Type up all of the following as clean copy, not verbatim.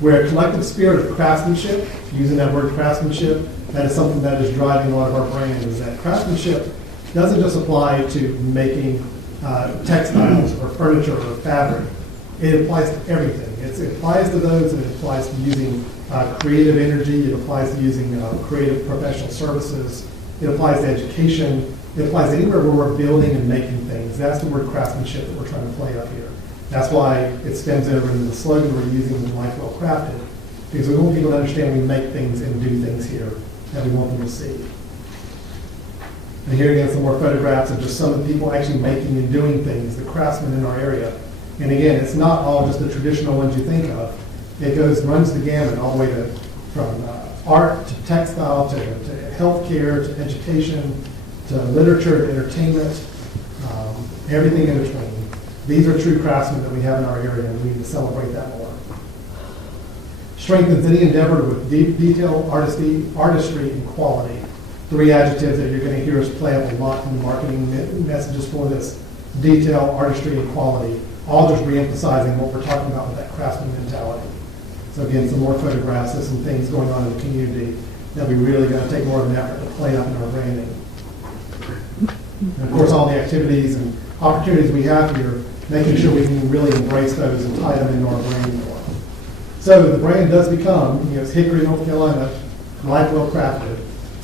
We're a collective spirit of craftsmanship. Using that word craftsmanship, that is something that is driving a lot of our brand, is that craftsmanship doesn't just apply to making textiles or furniture or fabric. It applies to everything. It applies to those, and it applies to using creative energy. It applies to using creative professional services. It applies to education. It applies anywhere where we're building and making things. That's the word craftsmanship that we're trying to play up here. That's why it stems over into the slogan we're using, Life Well Crafted, because we want people to understand we make things and do things here that we want them to see. And here again, some more photographs of just some of the people actually making and doing things, the craftsmen in our area. And again, it's not all just the traditional ones you think of. It runs the gamut all the way from art to textile to healthcare to education to literature to entertainment, everything in between. These are true craftsmen that we have in our area, and we need to celebrate that more. Strengthens any endeavor with detail, artistry, and quality. 3 adjectives that you're going to hear us play up a lot in the marketing messages for this. Detail, artistry, and quality. All just re-emphasizing what we're talking about with that craftsman mentality. So again, some more photographs of some things going on in the community that we really got to take more of an effort to play up in our branding. And of course, all the activities and opportunities we have here, making sure we can really embrace those and tie them into our brand more. So the brand does become, it's Hickory, North Carolina, Life Well Crafted.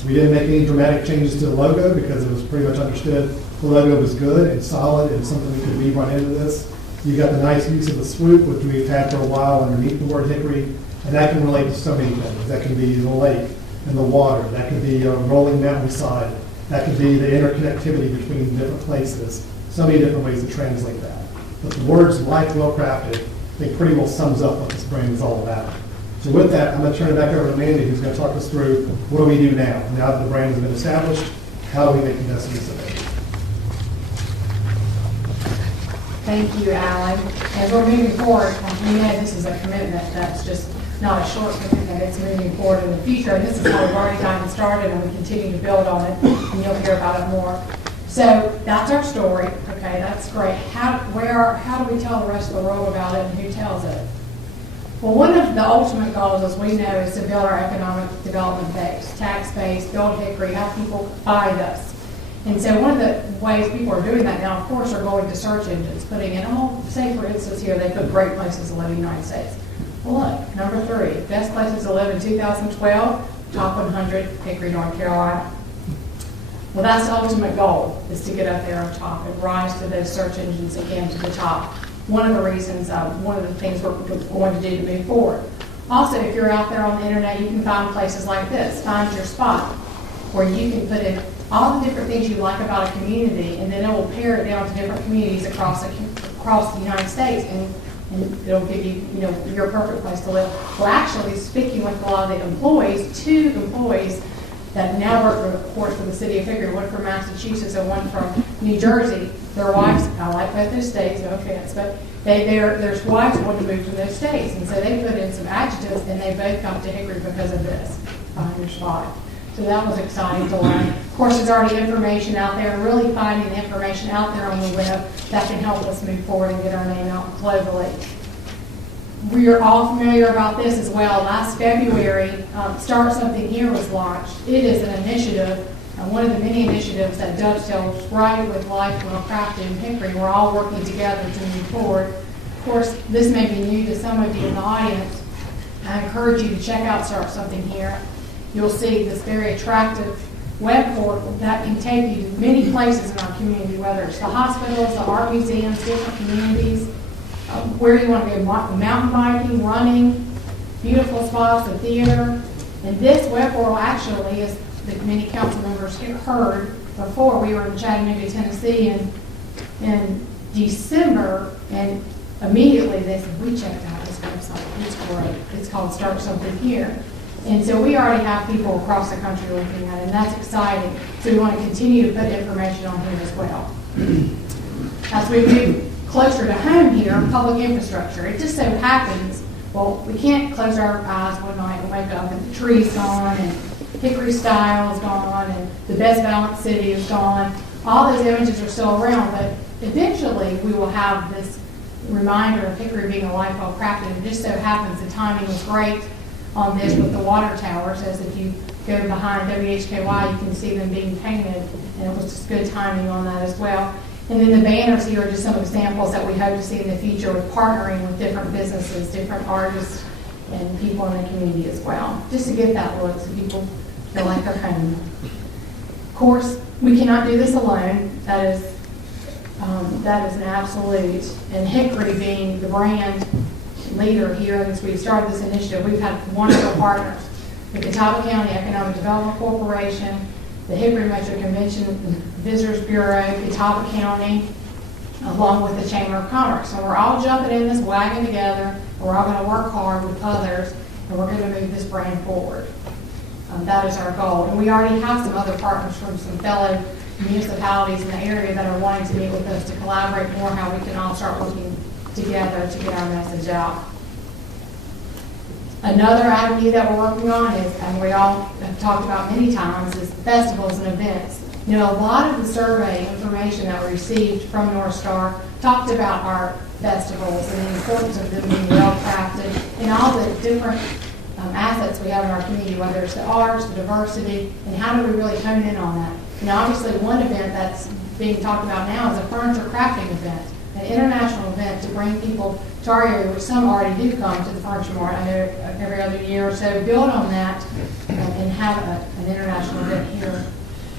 We didn't make any dramatic changes to the logo because it was pretty much understood the logo was good and solid and something we could weave right into this. You got the nice use of the swoop, which we've had for a while underneath the word Hickory, and that can relate to so many things. That can be the lake and the water. That can be a rolling mountainside. That could be the interconnectivity between different places. So many different ways to translate that. But the words Life Well Crafted, I think pretty well sums up what this brand is all about. So with that, I'm going to turn it back over to Mandy, who's going to talk us through what do we do now. Now that the brand has been established, how do we make the best use of it? Thank you, Alan. As we're moving forward, we know this is a commitment that's just not a short commitment, it's moving forward in the future, and this is how we've already gotten started, and we continue to build on it, and you'll hear about it more. So that's our story. Okay, that's great. How do we tell the rest of the world about it, and who tells it? Well, one of the ultimate goals, as we know, is to build our economic development base, tax base, build Hickory, have people find us. And so one of the ways people are doing that now, of course, are going to search engines, putting in, say for instance here, they put great places to live in the United States. Well, look, number 3, best places to live in 2012, top 100, Hickory, North Carolina. Well, that's the ultimate goal, is to get up there on top and rise to those search engines again to the top. One of the reasons, one of the things we're going to do to move forward. Also, if you're out there on the internet, you can find places like this, Find Your Spot, where you can put in all the different things you like about a community, and then it will pare it down to different communities across the United States, and it'll give you, your perfect place to live. Well, actually, speaking with a lot of the employees, 2 employees that now work, of course, for the city of Hickory, one from Massachusetts and one from New Jersey. Their wives, I like both those states, no offense, but their wives wanted to move to those states, and so they put in some adjectives, and they both come to Hickory because of this, Find Your Spot. So that was exciting to learn. Of course, there's already information out there, and really finding the information out there on the web that can help us move forward and get our name out globally. We are all familiar about this as well. Last February, Start Something Here was launched. It is an initiative, and one of the many initiatives that dovetails right with Life Well Crafted in Hickory. We're all working together to move forward. Of course, this may be new to some of you in the audience. I encourage you to check out Start Something Here. You'll see this very attractive web portal that can take you to many places in our community, whether it's the hospitals, the art museums, different communities, where you want to go mountain biking, running, beautiful spots, the theater. And this web portal actually, as the many council members heard before, we were in Chattanooga, Tennessee in December, and immediately they said, we checked out this website. It's great. It's called Start Something Here. And so we already have people across the country looking at it, and that's exciting. So we want to continue to put information on here as well. As we move closer to home here, public infrastructure. It just so happens, well, we can't close our eyes one night and wake up and the tree's gone, and Hickory Style is gone, and the Best Balanced City is gone. All those images are still around, but eventually we will have this reminder of Hickory being a life well crafted. It just so happens the timing was great on this with the water towers, as if you go behind WHKY, you can see them being painted, and it was just good timing on that as well. And then the banners here are just some examples that we hope to see in the future with partnering with different businesses, different artists, and people in the community as well, just to get that look so people feel like they're home. Of course, we cannot do this alone. That is an absolute. And Hickory being the brand leader here, as we started this initiative, we've had wonderful partners. The Catawba County Economic Development Corporation, the Hickory Metro Convention Visitors Bureau, Catawba County, along with the Chamber of Commerce. So we're all jumping in this wagon together, and we're all going to work hard with others, and we're going to move this brand forward. That is our goal. And we already have some other partners from some fellow municipalities in the area that are wanting to meet with us to collaborate more, how we can all start working together to get our message out. Another avenue that we're working on is, and we all have talked about many times, is festivals and events. You know, a lot of the survey information that we received from North Star talked about our festivals and the importance of them being well crafted and all the different assets we have in our community, whether it's the arts, the diversity, and how do we really hone in on that. And obviously one event that's being talked about now is a furniture crafting event, an international event to bring people to our area, which some already do come to the furniture mart, I know every other year or so, build on that and have an international event here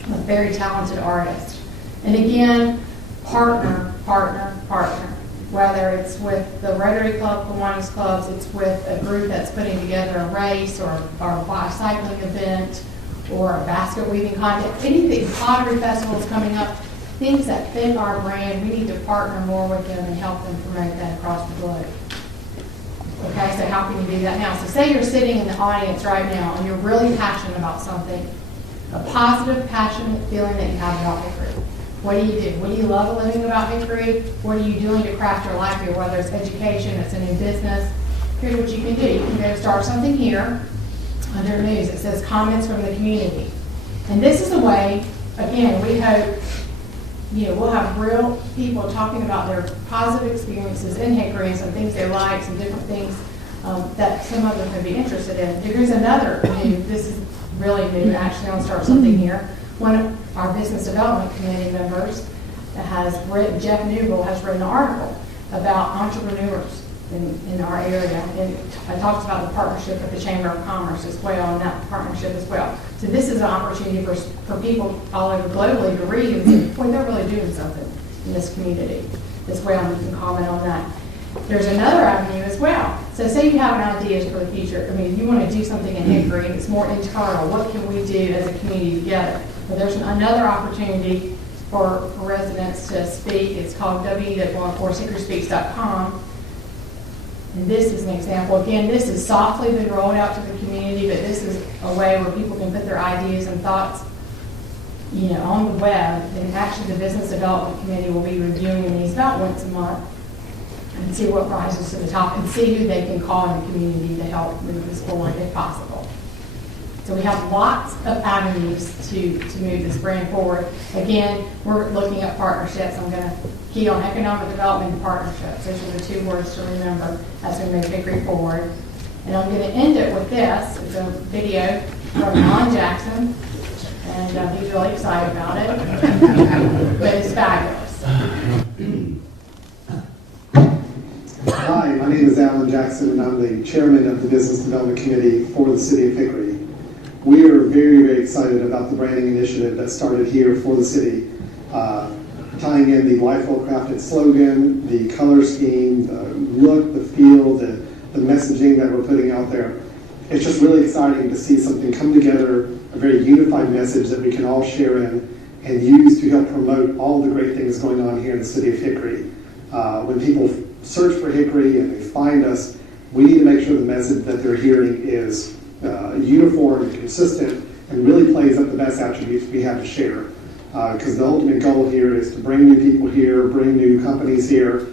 with very talented artists. And again, partner, partner, partner. Whether it's with the Rotary Club, Kiwanis Clubs, it's with a group that's putting together a race or a bicycling event or a basket weaving contest, anything, pottery festivals coming up, things that fit our brand, we need to partner more with them and help them promote that across the globe. Okay, so how can you do that now? So say you're sitting in the audience right now and you're really passionate about something, a positive, passionate feeling that you have about Hickory. What do you do? What do you love living about Hickory? What are you doing to craft your life here? Whether it's education, it's a new business. Here's what you can do. You can go start something here under news. It says comments from the community. And this is a way, again, we hope, we'll have real people talking about their positive experiences in Hickory and some things they like, some different things that some of them could be interested in. Here's another new, this is really new, actually I'll start something here. One of our business development committee members has written, Jeff Newell has written an article about entrepreneurs in our area, and it talks about the partnership with the Chamber of Commerce as well, and that partnership as well. So this is an opportunity for people all over globally to read and say, boy, they're really doing something in this community as well, and you can comment on that. There's another avenue as well. So say you have an idea for the future. I mean, you want to do something in Hickory, and it's more internal. What can we do as a community together? But there's another opportunity for residents to speak. It's called www.hickoryspeaks.com. And this is an example. Again, this has softly been rolled out to the community, but this is a way where people can put their ideas and thoughts, on the web. And actually, the Business Development Committee will be reviewing these about once a month and see what rises to the top and see who they can call in the community to help move this forward if possible. So we have lots of avenues to move this brand forward. Again, we're looking at partnerships. I'm going to key on economic development and partnerships. Those are the two words to remember as we move Hickory forward. And I'm going to end it with this. It's a video from Alan Jackson, and he's really excited about it. But it's fabulous. Hi, my name is Alan Jackson, and I'm the chairman of the Business Development Committee for the City of Hickory. We are very, very excited about the branding initiative that started here for the city, tying in the Life Well Crafted slogan, the color scheme, the look, the feel, the messaging that we're putting out there. It's just really exciting to see something come together, a very unified message that we can all share in and use to help promote all the great things going on here in the city of Hickory. When people search for Hickory and they find us, we need to make sure the message that they're hearing is uniform and consistent and really plays up the best attributes we have to share. Because the ultimate goal here is to bring new people here, bring new companies here,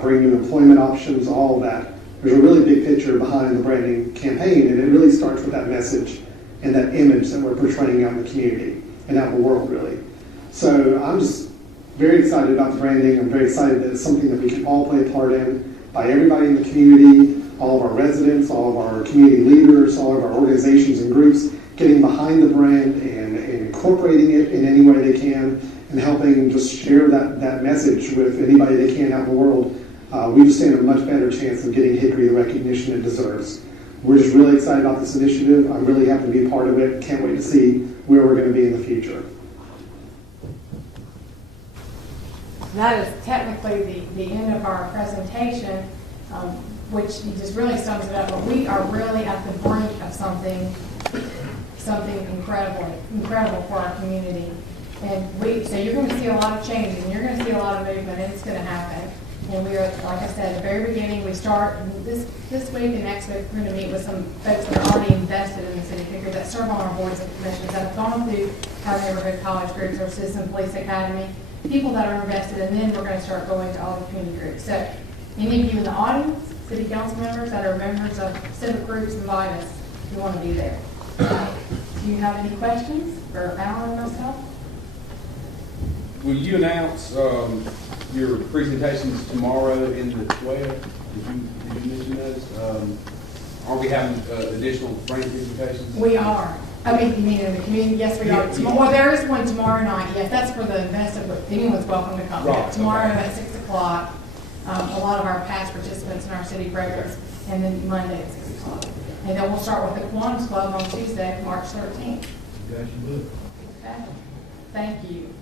bring new employment options, all of that. There's a really big picture behind the branding campaign, and it really starts with that message and that image that we're portraying out in the community and out in the world, really. So I'm just very excited about the branding. I'm very excited that it's something that we can all play a part in, by everybody in the community, all of our residents, all of our community leaders, all of our organizations and groups, getting behind the brand and incorporating it in any way they can, and helping just share that message with anybody they can out in the world. We just stand a much better chance of getting Hickory the recognition it deserves. We're just really excited about this initiative. I'm really happy to be a part of it. Can't wait to see where we're going to be in the future. That is technically the end of our presentation, which just really sums it up. But we are really at the brink of something incredible for our community. And so you're going to see a lot of changes, and you're going to see a lot of movement, and it's going to happen. And we are, like I said, at the very beginning, we start this week and next week, we're going to meet with some folks that are already invested in the city of Hickory, that serve on our boards and commissions, that have gone through our neighborhood college groups or Citizen Police Academy, people that are invested, and then we're going to start going to all the community groups. So any of you in the audience, city council members that are members of civic groups, invite us if you want to be there. Do you have any questions for Alan or myself? Will you announce your presentations tomorrow in the 12th? Did you mention those? Are we having additional brand presentations? We are. I mean, you mean in the community? Yes, we are. Well, there is one tomorrow night. Yes, that's for the investor, but anyone's welcome to come. Right. Tomorrow at 6 o'clock. A lot of our past participants in our city programs, and then Monday at 6 o'clock. And then we'll start with the Quantum Club on Tuesday, March 13th. Got you. Okay. Thank you.